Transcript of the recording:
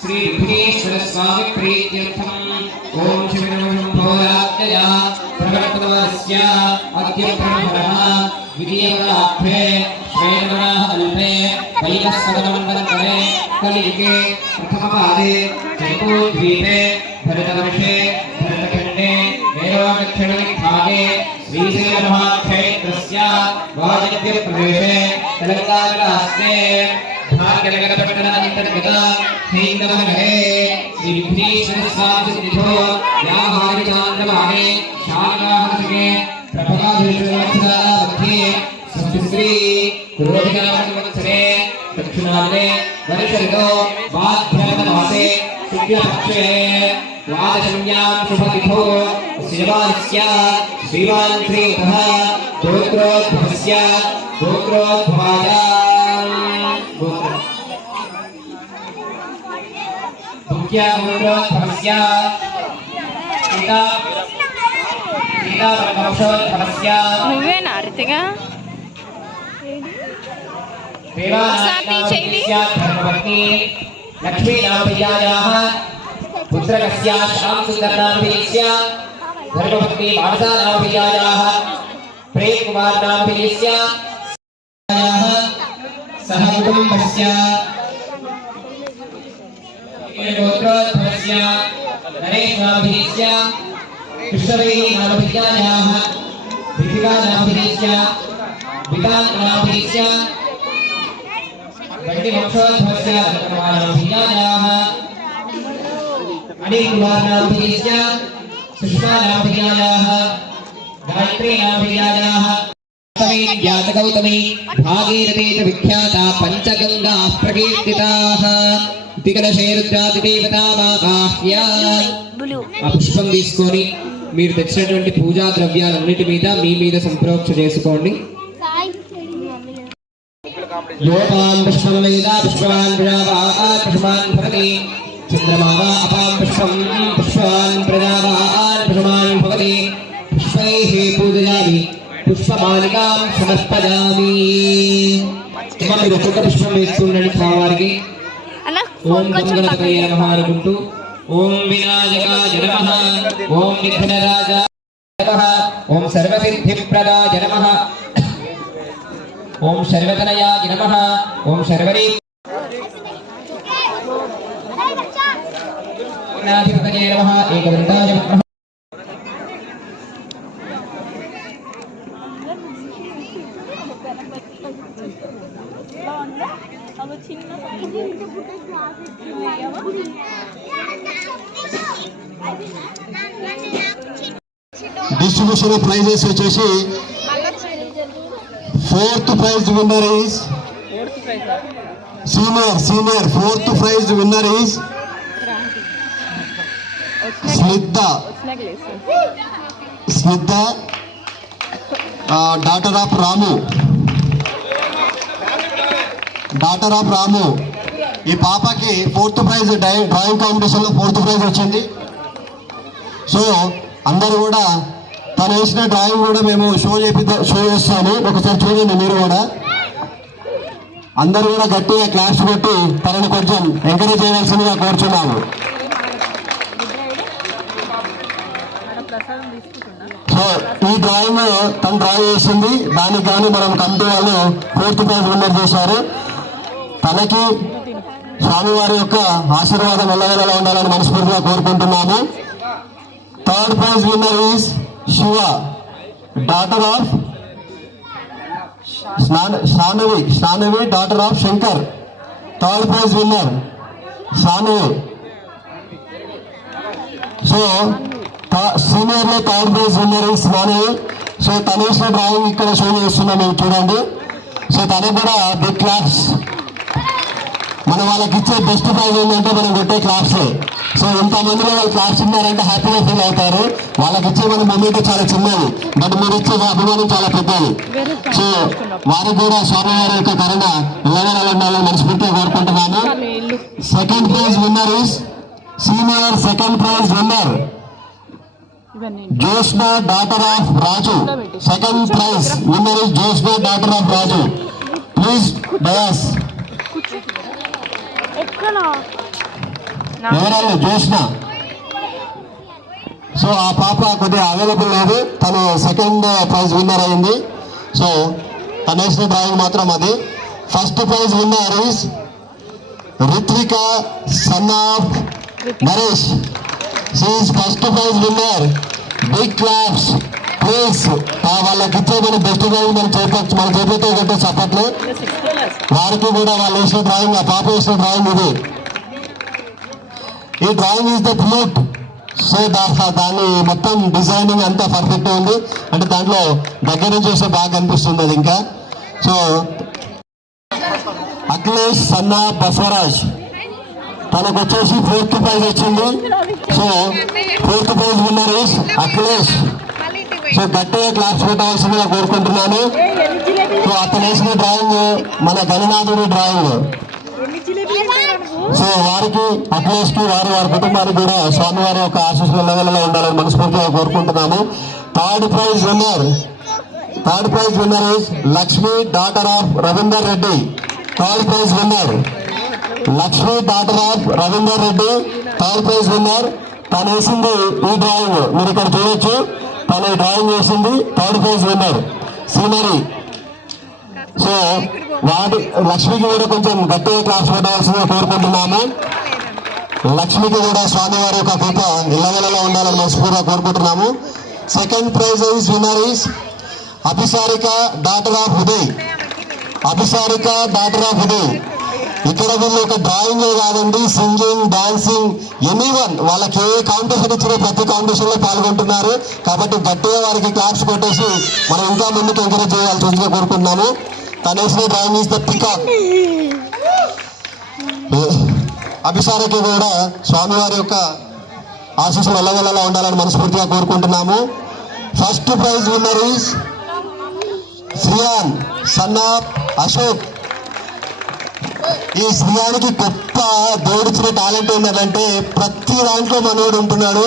श्री विघ्नेश्वर स्वामी प्रीत्यर्थम ओम शिवनमोराज्ञया प्रवर्तनस्य अद्य ब्रह्मणः विधियवराभ्ये श्वेतवराह अल्पे वैकस्वतमन्वन्तरे कलियुगे प्रथमपादे जम्बूद्वीपे भरतवर्षे भरतखण्डे मेरुदक्षिणदिग्भागे श्रीशैलमहाक्षेत्रस्य वायव्यप्रदेशे तेलङ्गानाराष्ट्रे भाग्यनगरपट्टणान्तर्गत हैन्दवनगरे श्री विघ्नेश्वरस्वामिसन्निधौ व्याहारिचान्द्रमाने शारदाहसके प्रभवाधिष्ठितवत्सरामध्ये स्वस्तिश्री क्रोधिकामसंवत्सरे दक्षिणाग्ने वर्षऋतौ भाद्रपदमासे शुक्लपक्षे द्वादशम्यां शुभतिथौ शिवास्य श्रीवान् श्रीयुतः गोत्रोद्भवस्य गोत्रोद्भवाय गोत्रोद्भवस्य पिता నువ్వేనా రితిగా धर्मपत्नी लक्ष्मीनामप्रियायाः पुत्रकस्य श्यामसुन्दरनामधेयस्य धर्मपत्नी मानसानामप्रियायाः प्रेमकुमारनामधेयस्य सह कुटुम्बस्य गोत्रोद्भवस्य नरेशनामधेयस्य कृष्णवेणीनामप्रियायाः ऋतिकानामधेयस्य विकासनामधेयस्य बण्डिमोक्षोद्भवस्य धर्मकुमारनामधेयाः अनिलकुमारनामधेयस्य सुष्मानामधेयाः गायत्रीनामधेयाः गौतमी भागीरथेन विख्याता पंचगंगाः प्रकीर्तिताः దిగలశేరుద్రాదిదేవతామాగాహ్య ఆ పుష్పం తీసుకొని మీరు తెచ్చినటువంటి పూజా ద్రవ్యాలన్నిటి మీద మీ మీద సంప్రోక్ష చేసుకోండి. యోపాం పుష్పం వేద పుష్పవాన్ ప్రజావాన్ పుష్పాన్ భవతి చంద్రమావా అపాం పుష్పం పుష్పవాన్ ప్రజావాన్ పుష్పాన్ భవతి పుష్పైః పూజయామి పుష్పమాలికాం సమర్పయామి. మీరు ఒక్కొక్క పుష్పం వేస్తుండండి స్వామివారికి. ఓం గంగణపతయే నమః అనుకుంటూ ఓం వినాయకాయ నమః ఓం విఘ్నరాజాయ నమః ఓం సర్వసిద్ధిప్రదాయ నమః ఓం సర్వతనయాయ నమః ఓం సర్వరీ నాధిపతయే నమః ఏకదంతాయ నమః. డిస్ట్రిబ్యూషన్ ఆఫ్ ప్రైజెస్ వచ్చేసి fourth prize winner is senior fourth prize winner is Snigdha daughter of Ramu. ఈ పాపకి ఫోర్త్ ప్రైజ్ డ్రాయింగ్ కాంపిటీషన్లో ఫోర్త్ ప్రైజ్ వచ్చింది. సో అందరూ కూడా తను వేసిన డ్రాయింగ్ కూడా మేము షో చేస్తాము. ఒకసారి చూడండి మీరు కూడా. అందరూ కూడా గట్టిగా క్లాస్ కొట్టి తనని కొంచెం ఎంకరేజ్ చేయవలసిందిగా కోరుచున్నాము. సో ఈ డ్రాయింగ్ తను డ్రా చేసింది. దానికి కానీ మనం కమిటీ వాళ్ళు ఫోర్త్ ప్రైజ్ విన్నర్ చేశారు. తనకి స్వామివారి యొక్క ఆశీర్వాదం ఎల్లవేళలా ఉండాలని మనస్ఫూర్తిగా కోరుకుంటున్నాము. Third prize winner is Shiva daughter of Shanavi daughter of Shankar. Third prize winner Shanavi. So senior లో third prize winner is Shanavi. So తనేసిన డ్రాయింగ్ ఇక్కడ షో చేస్తున్నాం, మీరు చూడండి. సో తనకు కూడా బిగ్ క్లాప్స్. మనం వాళ్ళకి ఇచ్చే బెస్ట్ ప్రైజ్ ఏంటంటే మనం కొట్టే క్లాప్సే. సో ఇంతమందిలో వాళ్ళు క్లాప్స్ ఉన్నారంటే హ్యాపీగా ఫీల్ అవుతారు. వాళ్ళకి ఇచ్చే మన మూమెంట్ చాలా చిన్నది, బట్ మీరు ఇచ్చే అభిమానం చాలా పెద్దది. సో వారికి కూడా స్వామివారి యొక్క కరుణ ఎల్లవేళలా ఉండాలని మనస్ఫూర్తిగా కోరుకుంటున్నాను. Second prize winner is senior second prize winner Joshna daughter of Raju. Second prize winner is Joshna daughter of Raju. Please dais. ఎవరాళ్ళు జోష్న. సో ఆ పాప కొద్దిగా అవైలబుల్ లేదు, తను సెకండ్ ప్రైజ్ విన్నర్ అయింది. సో తను వేసిన డ్రాయింగ్ మాత్రం అది. First prize winner is Ritvika son of Naresh. She is first prize winner. Big claps please. వాళ్ళకి ఇచ్చేదని బెస్ట్ డ్రాయింగ్ మన చేతితో కొట్టే చప్పట్లు. వారికి కూడా వాళ్ళు వేసిన డ్రాయింగ్, ఆ పాప వేసిన డ్రాయింగ్ ఇది. ఈ drawing is the flute. So దాని మొత్తం డిజైనింగ్ అంతా పర్ఫెక్ట్ ఉంది. అంటే దాంట్లో దగ్గర నుంచి చూస్తే బాగా కనిపిస్తుంది అది. ఇంకా సో అఖిలేష్ సన్నా బసవరాజ్ తనకు వచ్చేసి 4th ప్రైజ్ వచ్చింది. So 4th praise winner is Akhilesh. So గట్టిగా క్లాస్ పెట్టవలసిందిగా కోరుకుంటున్నాను. సో అతను వేసిన డ్రాయింగ్ మన గణనాథుడి డ్రాయింగ్. సో వారికి అఖిలేష్ కి వారి కుటుంబానికి కూడా స్వామివారి యొక్క ఆశీస్సుల లెవెల్లో ఉండాలని మనస్ఫూర్తిగా కోరుకుంటున్నాము. Third prize winner is Lakshmi daughter of Ravinder Reddy. Third prize winner Lakshmi daughter of Ravinder Reddy, third prize winner. తను వేసింది ఈ డ్రాయింగ్, మీరు ఇక్కడ చూడొచ్చు. తను డ్రాయింగ్ వేసింది, third prize winner scenery. So లక్ష్మికి కూడా కొంచెం గట్టిగా క్లాస్ పెట్టవలసిందిగా కోరుకుంటున్నాము. లక్ష్మికి కూడా స్వామివారి యొక్క కృప ఇళ్ళలో ఉండాలని మనస్ఫూర్తిగా కోరుకుంటున్నాము. Second prize winner is Abhisarika daughter of Uday. ఇక్కడ వీళ్ళు ఒక డ్రాయింగ్ కాదండి, సింగింగ్, డాన్సింగ్, ఎనీవన్ వాళ్ళకి ఏ కాంపిటీషన్ ఇచ్చిన ప్రతి కాంపిటీషన్ లో పాల్గొంటున్నారు. కాబట్టి గట్టిగా వారికి క్లాప్స్ కొట్టేసి మనం ఇంకా ముందుకు ఎంకరేజ్ చేయాల్సిందిగా కోరుకుంటున్నాము. తనేసిన డ్రాయింగ్ ఈస్ ద పికాక్. అభిసారికి కూడా స్వామివారి యొక్క ఆశీస్సులు ఎల్లవెల్లా ఉండాలని మనస్ఫూర్తిగా కోరుకుంటున్నాము. First prize winner is Shriyan son of Ashok. ఈ శ్రియానికి గొప్ప దేవుడిచ్చిన టాలెంట్ ఏంటంటే ప్రతి దాంట్లో మనోడు ఉంటున్నాడు.